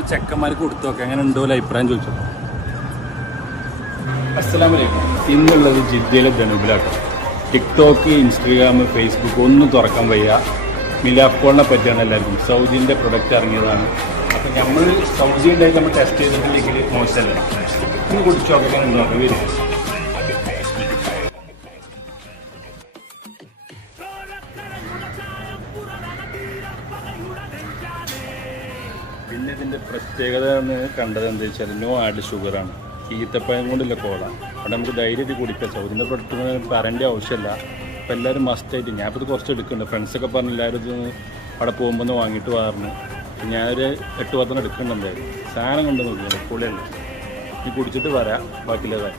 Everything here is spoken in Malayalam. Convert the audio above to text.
അപ്പോൾ ചെക്കന്മാർക്ക് കൊടുത്തു നോക്കാം എങ്ങനെ ഉണ്ടോ അഭിപ്രായം ചോദിച്ചു. അസ്സലാമു അലൈക്കും. ഇന്നുള്ളത് ജിദ്ദയിലെ ജനൂബിലാട്ടോ. ടിക്ടോക്ക്, ഇൻസ്റ്റഗ്രാം, ഫേസ്ബുക്ക് ഒന്നും തുറക്കാൻ വയ്യ. മിലാഫ്കോളിനെ പറ്റിയാണ് എല്ലാവർക്കും. സൗദിൻ്റെ പ്രൊഡക്റ്റ് ഇറങ്ങിയതാണ്. അപ്പം നമ്മൾ സൗദി ഉണ്ടായിട്ട് നമ്മൾ ടെസ്റ്റ് ചെയ്തിട്ടില്ലെങ്കിൽ മോശമല്ല. ഇന്ന് കുടിച്ചു നോക്കാൻ ഉണ്ടോ വരും. പിന്നെ ഇതിൻ്റെ പ്രത്യേകത എന്ന് കണ്ടത് എന്താ വെച്ചാൽ നോ ആഡ് ഷുഗറാണ്. ഈത്തപ്പഴം കൊണ്ടില്ല കോള. അവിടെ നമുക്ക് ധൈര്യമായിട്ട് കുടിക്കാം. സൗദിൻ്റെ പ്രൊഡക്റ്റ് പറയേണ്ട ആവശ്യമില്ല. അപ്പോൾ എല്ലാവരും മസ്റ്റായിട്ട് ഞാൻ ഇപ്പോൾ ഇത് കുറച്ച് എടുക്കുന്നുണ്ട്. ഫ്രണ്ട്സൊക്കെ പറഞ്ഞ് എല്ലാവരും ഇത് അവിടെ പോകുമ്പോൾ ഒന്ന് വാങ്ങിയിട്ട് പറഞ്ഞു. ഞാനൊരു 8-10 എടുക്കുന്നുണ്ട്. എന്തായാലും സാധനം കൊണ്ട് നോക്കിയാൽ പൊളിയല്ലേ. നീ കുടിച്ചിട്ട് വരാം ബാക്കിയുള്ളത്.